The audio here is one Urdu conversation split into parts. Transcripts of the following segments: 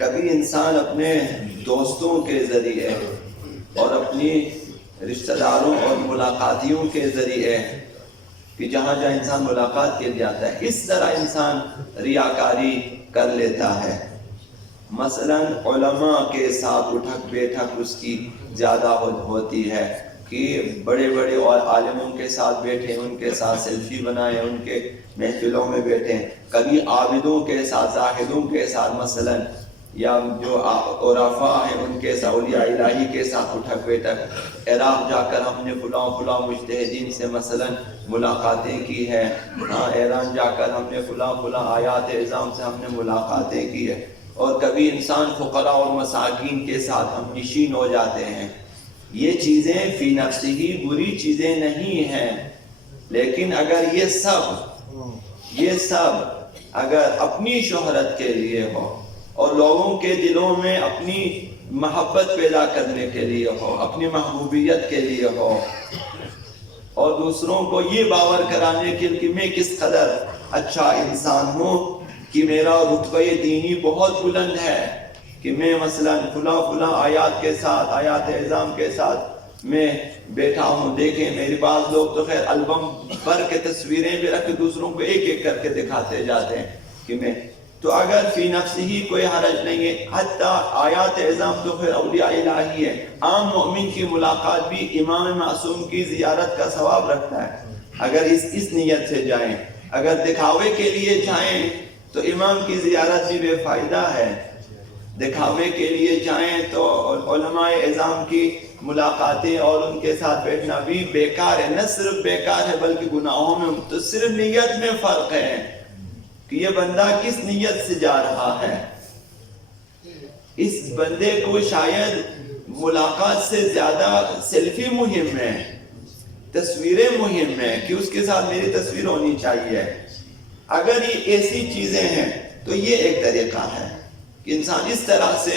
کبھی انسان اپنے دوستوں کے ذریعے اور اپنی رشتہ داروں اور ملاقاتیوں کے ذریعے کہ جہاں جہاں انسان ملاقات کے لیے آتا ہے اس طرح انسان ریاکاری کر لیتا ہے۔ مثلا علماء کے ساتھ اٹھک بیٹھک اس کی زیادہ ہوتی ہے کہ بڑے بڑے اور عالموں کے ساتھ بیٹھیں، ان کے ساتھ سیلفی بنائیں، ان کے محفلوں میں بیٹھیں۔ کبھی عابدوں کے ساتھ، زاہدوں کے ساتھ مثلا، یا جو عرفاء ہیں ان کے ساتھ، اولیاء الہی کے ساتھ اٹھک بیٹھک۔ عراق جا کر ہم نے فلاں مجتہدین سے مثلا ملاقاتیں کی ہے، ایران جا کر ہم نے فلاں آیات اعظام سے ہم نے ملاقاتیں کی ہے۔ اور کبھی انسان فقراء اور مساکین کے ساتھ ہم نشین ہو جاتے ہیں۔ یہ چیزیں فی نفس ہی بری چیزیں نہیں ہیں، لیکن اگر یہ سب اگر اپنی شہرت کے لیے ہو اور لوگوں کے دلوں میں اپنی محبت پیدا کرنے کے لیے ہو، اپنی محبوبیت کے لیے ہو، اور دوسروں کو یہ باور کرانے کے لیے کہ میں کس قدر اچھا انسان ہوں، کہ میرا رتبہ دینی بہت بلند ہے، کہ میں مثلا فلاں آیات کے ساتھ، آیات اعظام کے ساتھ میں بیٹھا ہوں۔ دیکھیں میرے بعض لوگ تو خیر البم بھر کے تصویریں بھی رکھ کے دوسروں کو ایک ایک کر کے دکھاتے جاتے ہیں کہ میں تو اگر فی نفس ہی کوئی حرج نہیں ہے۔ حتیٰ آیات اعظام تو خیر اولیاء الہی ہے، عام مومن کی ملاقات بھی امام معصوم کی زیارت کا ثواب رکھتا ہے اگر اس نیت سے جائیں۔ اگر دکھاوے کے لیے جائیں تو امام کی زیارت بھی بے فائدہ ہے، دکھاوے کے لیے جائیں تو علماء اعظام کی ملاقاتیں اور ان کے ساتھ بیٹھنا بھی بیکار ہے۔ نہ صرف بیکار ہے بلکہ گناہوں میں، تو صرف نیت میں فرق ہے کہ یہ بندہ کس نیت سے جا رہا ہے۔ اس بندے کو شاید ملاقات سے زیادہ سیلفی مہم ہے، تصویریں مہم ہے کہ اس کے ساتھ میری تصویر ہونی چاہیے۔ اگر یہ ایسی چیزیں ہیں تو یہ ایک طریقہ ہے کہ انسان اس طرح سے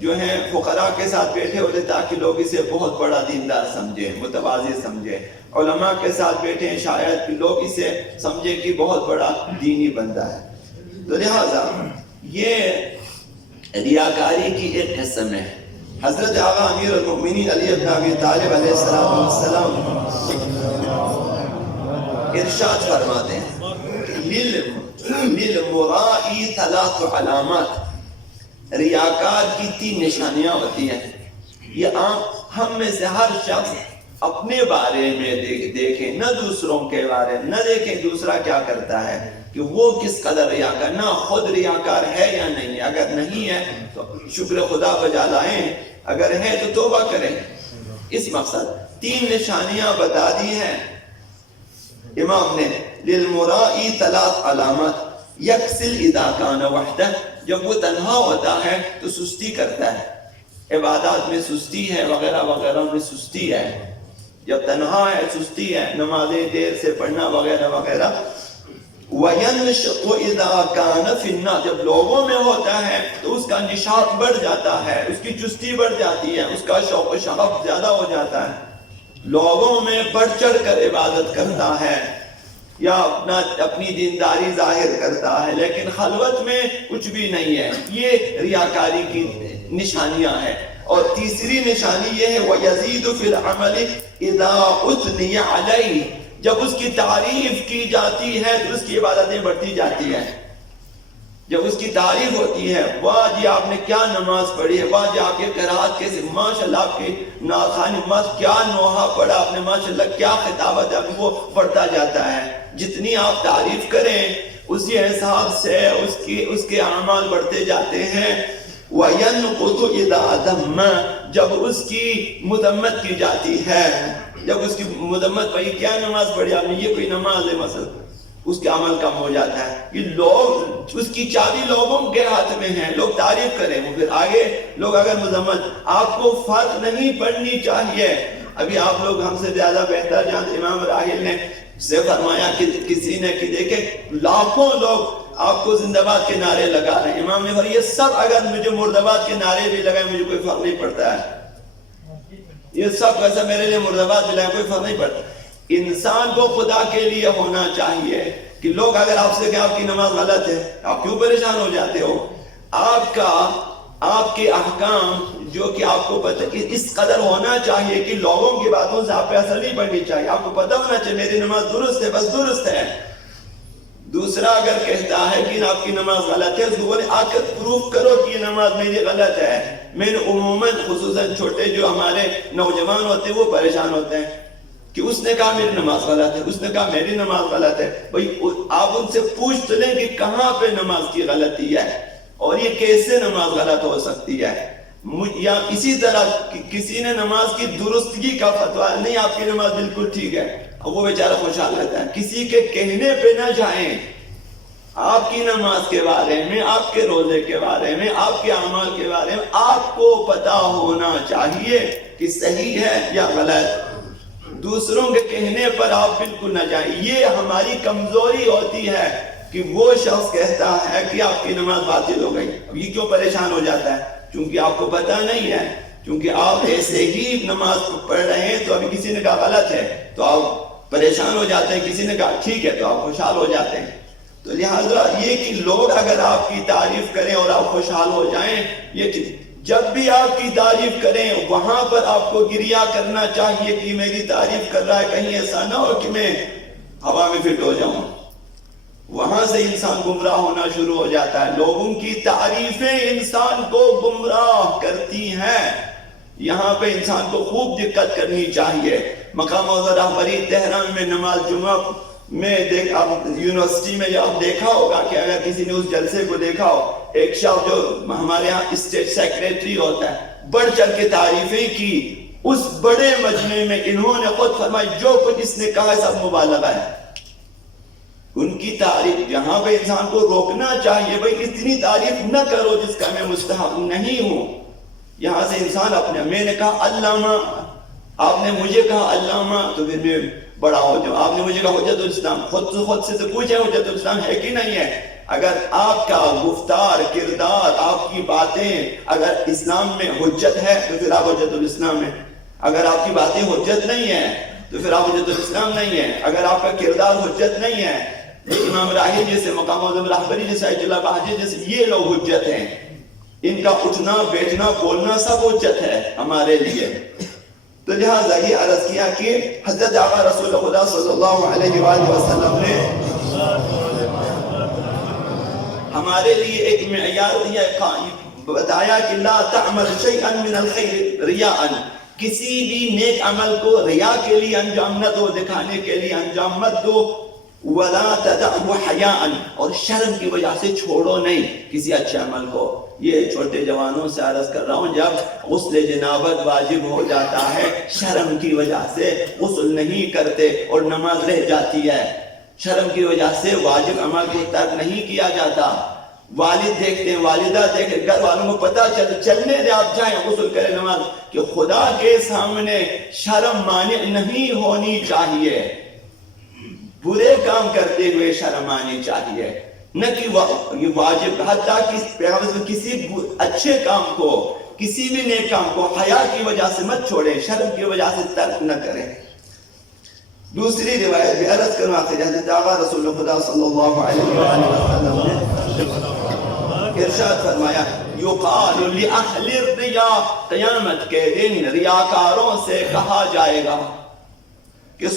جو ہے فقراء کے ساتھ بیٹھے ہوتے تاکہ لوگ اسے بہت بڑا دیندار سمجھیں، متواضع سمجھیں۔ علماء کے ساتھ بیٹھے ہیں شاید کہ لوگ اسے سمجھیں کہ بہت بڑا دینی بندہ ہے۔ تو لہٰذا یہ ریاکاری کی ایک قسم ہے۔ حضرت آقا امیر المؤمنین علی بن ابی طالب علیہ السلام ارشاد فرماتے ہیں للمرائی ثلاث علامات، ریاکار کی 3 نشانیاں ہوتی ہیں۔ یہ عام ہم میں سے ہر شخص اپنے بارے میں دیکھیں، نہ دوسروں کے بارے میں، نہ دیکھیں دوسرا کیا کرتا ہے کہ وہ کس قدر ریاکار، نہ خود ریاکار ہے یا نہیں ہے۔ اگر نہیں ہے تو شکر خدا بجا لائیں، اگر ہے تو توبہ کریں۔ اس مقصد 3 نشانیاں بتا دی ہیں امام نے۔ للمرائی 3 علامات، یکسل اذا کان وحدہ، جب وہ تنہا ہوتا ہے تو سستی کرتا ہے، عبادات میں سستی ہے، وغیرہ وغیرہ میں سستی ہے۔ جب تنہا ہے سستی ہے، نمازیں دیر سے پڑھنا وغیرہ وغیرہ۔ وَيَنْشَطُ إِذَا كَانَ فِي النَّاسِ، جب لوگوں میں ہوتا ہے تو اس کا نشاط بڑھ جاتا ہے، اس کی چستی بڑھ جاتی ہے، اس کا شوق و شغف زیادہ ہو جاتا ہے، لوگوں میں بڑھ چڑھ کر عبادت کرتا ہے یا اپنی دینداری ظاہر کرتا ہے، لیکن خلوت میں کچھ بھی نہیں ہے۔ یہ ریاکاری کی نشانیاں ہیں۔ اور تیسری نشانی یہ ہے وَيَزِيدُ فِي الْعَمَلِ إِذَا أُثْنِيَ عَلَيْهِ، جب اس کی تعریف کی جاتی ہے تو اس کی عبادتیں بڑھتی جاتی ہیں۔ جب اس کی تعریف ہوتی ہے، واہ جی آپ نے کیا نماز پڑھی ہے، واہ جی آپ کے قرات کیسے، ماشاءاللہ آپ کی ناخوانی کیا نوحہ پڑھا آپ نے، ماشاءاللہ کیا خطابت ہے، وہ بڑھتا جاتا ہے۔ جتنی آپ تعریف کریں اسی حساب سے اس کے اعمال بڑھتے جاتے ہیں۔ وَيَنْقُضُ إِذَا ذَمَّ، جب اس کی مذمت کی جاتی ہے، جب اس کی مذمت پڑھی، کیا نماز پڑھی آپ نے، یہ کوئی نماز ہے مثلا، اس کے عمل کم ہو جاتا ہے۔ یہ لوگ، اس کی چابی لوگوں کے ہاتھ میں ہے، لوگ تعریف کریں وہ پھر آگے لوگ اگر مذمت، آپ کو فرق نہیں پڑنی چاہیے۔ ابھی آپ لوگ ہم سے زیادہ بہتر جانتے، امام راحل نے سے فرمایا کہ کسی نے کہ دیکھے لاکھوں لوگ آپ کو زندہ باد کے نعرے لگا رہے ہیں، امام نے فرمایا یہ سب اگر مجھے مرد آباد کے نعرے بھی لگائیں مجھے کوئی فرق نہیں پڑتا ہے، یہ سب ویسا میرے لیے مرد آباد بھی لگائیں کوئی فرق نہیں پڑتا۔ انسان کو خدا کے لیے ہونا چاہیے کہ لوگ اگر آپ سے کہ آپ کی نماز غلط ہے، آپ کیوں پریشان ہو جاتے ہو؟ آپ کا آپ کے احکام جو کہ آپ کو پتہ اس قدر ہونا چاہیے کہ لوگوں کی باتوں سے آپ پہ اثر نہیں پڑنی چاہیے. آپ کو پتہ ہونا چاہیے میری نماز درست ہے، بس درست ہے. دوسرا اگر کہتا ہے کہ آپ کی نماز غلط ہے، اس کو بولے آ کر پروف کرو کہ یہ نماز میری غلط ہے. میں نے عموماً خصوصاً چھوٹے جو ہمارے نوجوان ہوتے ہیں وہ پریشان ہوتے ہیں کہ اس نے کہا میری نماز غلط ہے، اس نے کہا میری نماز غلط ہے. بھئی آپ ان سے پوچھ تو لیں کہ کہاں پہ نماز کی غلطی ہے اور یہ کیسے نماز غلط ہو سکتی ہے. یا اسی طرح کسی نے نماز کی درستگی کا فتویٰ نہیں آپ کی نماز بالکل ٹھیک ہے، وہ بیچارہ خوشحال رہتا ہے. کسی کے کہنے پہ نہ جائیں. آپ کی نماز کے بارے میں، آپ کے روزے کے بارے میں، آپ کے اعمال کے بارے میں آپ کو پتہ ہونا چاہیے کہ صحیح ہے یا غلط. دوسروں کے کہنے پر آپ بالکل نہ جائیں. یہ ہماری کمزوری ہوتی ہے کہ وہ شخص کہتا ہے کہ آپ کی نماز باطل ہو گئی. اب یہ کیوں پریشان ہو جاتا ہے؟ چونکہ آپ کو پتہ نہیں ہے، چونکہ آپ ایسے ہی نماز پڑھ رہے ہیں تو ابھی کسی نے کہا غلط ہے تو آپ پریشان ہو جاتے ہیں، کسی نے کہا ٹھیک ہے تو آپ خوشحال ہو جاتے ہیں. تو لہٰذا یہ کہ لوگ اگر آپ کی تعریف کریں اور آپ خوشحال ہو جائیں، یہ جب بھی آپ کی تعریف کریں وہاں پر آپ کو گریہ کرنا چاہیے کہ میری تعریف کر رہا ہے، کہیں ایسا نہ ہو کہ میں ہوا میں فٹ ہو جاؤں. وہاں سے انسان گمراہ ہونا شروع ہو جاتا ہے. لوگوں کی تعریفیں انسان کو گمراہ کرتی ہیں. یہاں پہ انسان کو خوب دقت کرنی چاہیے. مقام معظم رہبری تہران میں نماز جمعہ میں یونیورسٹی میں آپ دیکھا ہوگا کہ اگر کسی نے اس جلسے کو دیکھا ہو، ایک شخص جو ہمارے ہاں اسٹیٹ سیکریٹری ہوتا ہے بڑھ چڑھ کے تعریفیں کی. اس بڑے مجمع میں انہوں نے خود فرمایا جو کچھ اس نے کہا سب مبالغہ ہے. ان کی تعریف یہاں پہ انسان کو روکنا چاہیے. بھئی اتنی تعریف نہ کرو جس کا میں مستحق نہیں ہوں. یہاں سے انسان اپنے، میں نے کہا علامہ، آپ نے مجھے کہا علامہ تو پھر میں بڑا ہو جاؤں. آپ نے مجھے کہا حجت الاسلام، خود سے تو پوچھیں حجت الاسلام ہے کہ نہیں ہے. اگر آپ کا گفتار، کردار، آپ کی باتیں اگر اسلام میں حجت ہے تو پھر آپ حجت الاسلام ہیں. اگر آپ کی باتیں حجت نہیں ہیں تو پھر آپ حجت الاسلام نہیں ہیں. اگر آپ کا کردار حجت نہیں ہے، امام راہی جیسے، مقام معظم رہبری جیسے، عید اللہ بہاجی جیسے، یہ لوگ حجت ہیں. ان کا اٹھنا بیٹھنا بولنا سب حجت ہے ہمارے لیے. تو لہٰذا یہ عرض کیا کہ حضرت آقا رسول خدا صلی اللہ علیہ وآلہ وسلم نے ہمارے لیے ایک معیار دیا، بتایا کہ لا تعمل شیئا من الخیر ریاء، کسی بھی نیک عمل کو ریا کے لیے انجام نہ دو، دکھانے کے لیے انجام مت دو. ولا تدعه حیاء، اور شرم کی وجہ سے چھوڑو نہیں کسی اچھے عمل کو. یہ چھوٹے جوانوں سے عرض کر رہا ہوں، جب غسل جنابت واجب ہو جاتا ہے شرم کی وجہ سے غسل نہیں کرتے اور نماز رہ جاتی ہے. شرم کی وجہ سے واجب عمل کو ترک نہیں کیا جاتا. والد دیکھتے ہیں، والدہ دیکھتے ہیں، گھر والوں کو پتہ چلنے دے آپ جائیں غسل کریں نماز، کہ خدا کے سامنے شرم مانع نہیں ہونی چاہیے. برے کام کرتے ہوئے شرم آنی چاہیے، نہ کہ یہ واجب. حتیٰ کسی اچھے کام کو، کسی بھی نیک کام کو حیا کی وجہ سے مت چھوڑیں، شرم کی وجہ سے ترک نہ کریں. دوسری روایت بھی عرض کروں آخر حضرت آقا رسول خدا صلی اللہ علیہ وسلم نے ارشاد فرمایا یقال لأہل الریا، قیامت کے دن ریاکاروں سے کہا جائے گا کہ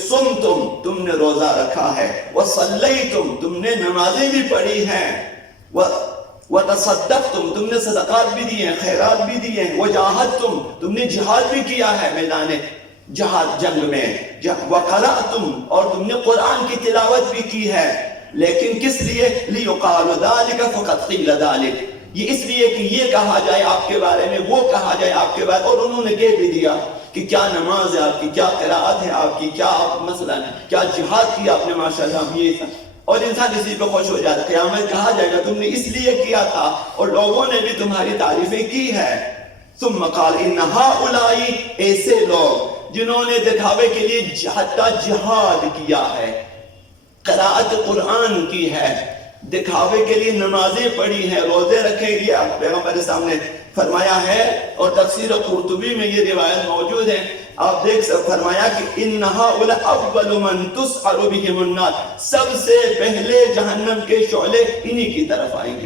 تم نے روزہ رکھا ہے، وصلیتم، تم نے نمازیں بھی پڑھی ہیں، وتصدقتم، تم نے صدقات بھی دیے ہیں، خیرات بھی دیے ہیں، وجاہدتم، تم نے جہاد بھی کیا ہے میدان جہاد جنگ میں، وقرأتم، اور تم نے قرآن کی تلاوت بھی کی ہے. لیکن کس لیے؟ لیقال ذلک فقط قیل ذلک، یہ اس لیے کہ یہ کہا جائے آپ کے بارے میں، وہ کہا جائے آپ کے بارے میں. اور انہوں نے کہہ بھی دیا کہ کیا نماز ہے آپ کی، کیا قرآت ہے آپ کی، کیا آپ مثلا کیا جہاد کیا آپ نے ماشاءاللہ. یہ اور انسان اسی پہ خوش ہو جاتا ہے. قیامت کہا جائے گا تم نے اس لیے کیا تھا اور لوگوں نے بھی تمہاری تعریفیں کی ہے. ثم قال ان هؤلاء، ایسے لوگ جنہوں نے دکھاوے کے لیے حتیٰ جہاد کیا ہے، قرآت قرآن کی ہے، دکھاوے کے لیے نمازیں پڑھی ہیں، روزے رکھے گئے، پیغمبر سامنے فرمایا ہے. اور تفسیر قرطبی میں یہ روایت موجود ہے. آپ دیکھ سکتے فرمایا کہ ان هؤلاء اول من تسعر بهم النار، سب سے پہلے جہنم کے شعلے انہی کی طرف آئیں گے.